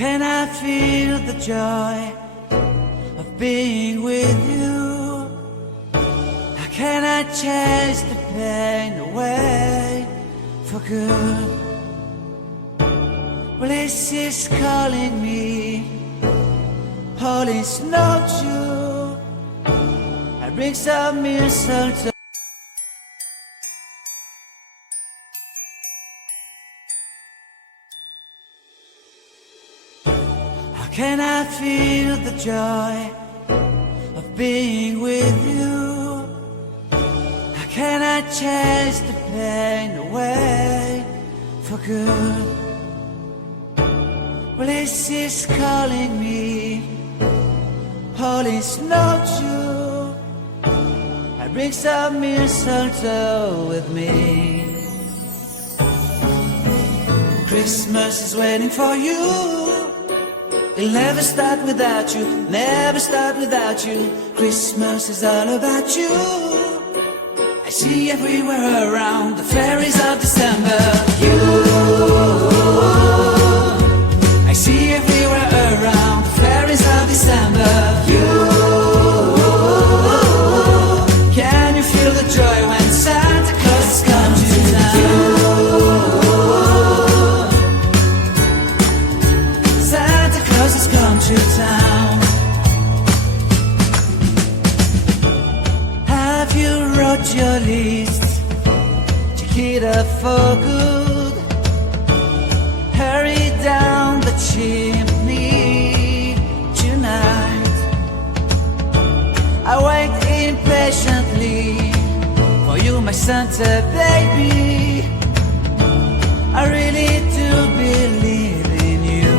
can I feel the joy of being with you? How can I chase the pain away for good? Well, this is calling me, all is not true. I bring some mistletoe. How can I feel the joy of being with you? How can I chase the pain away for good? Well, this is calling me, all is not true. I bring some mistletoe with me. Christmas is waiting for you. It'll never start without you, never start without you. Christmas is all about you. I see everywhere around the fairies of December. You, I see everywhere around the fairies of December. You, can you feel the joy when Santa Claus has come to town? Santa Claus has come to town. Have you wrote your list? Check it up for good. Hurry down the chimney tonight. I wait impatiently for you, my Santa baby. I really do believe in you.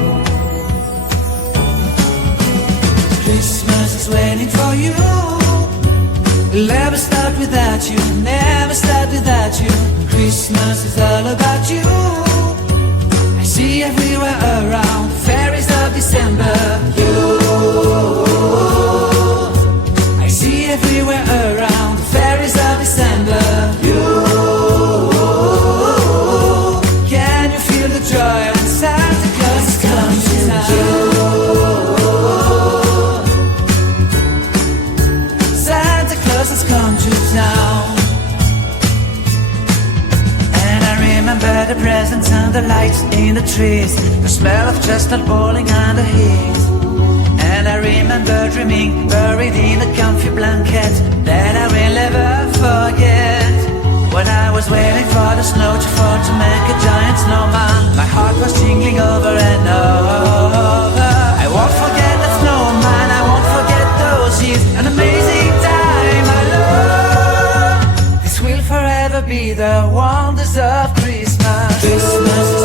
Christmas is waiting for you. It'll never start without you, never start without you. Christmas is all about you. I see everywhere around the fairies of December. You, I see everywhere around the fairies of December. You, can you feel the joy when Santa Claus has come to town? Santa Claus has come to town. And I remember the presents and the lights in the trees, the smell of chestnut boiling under heat. And I remember dreaming, buried in a comfy blanket that I will never forget. When I was waiting for the snow to fall to make a giant snowman, my heart was jingling over and over. I won't forget that snowman, I won't forget those years, an amazing time I love. This will forever be the wonders of Christmas. Christmas is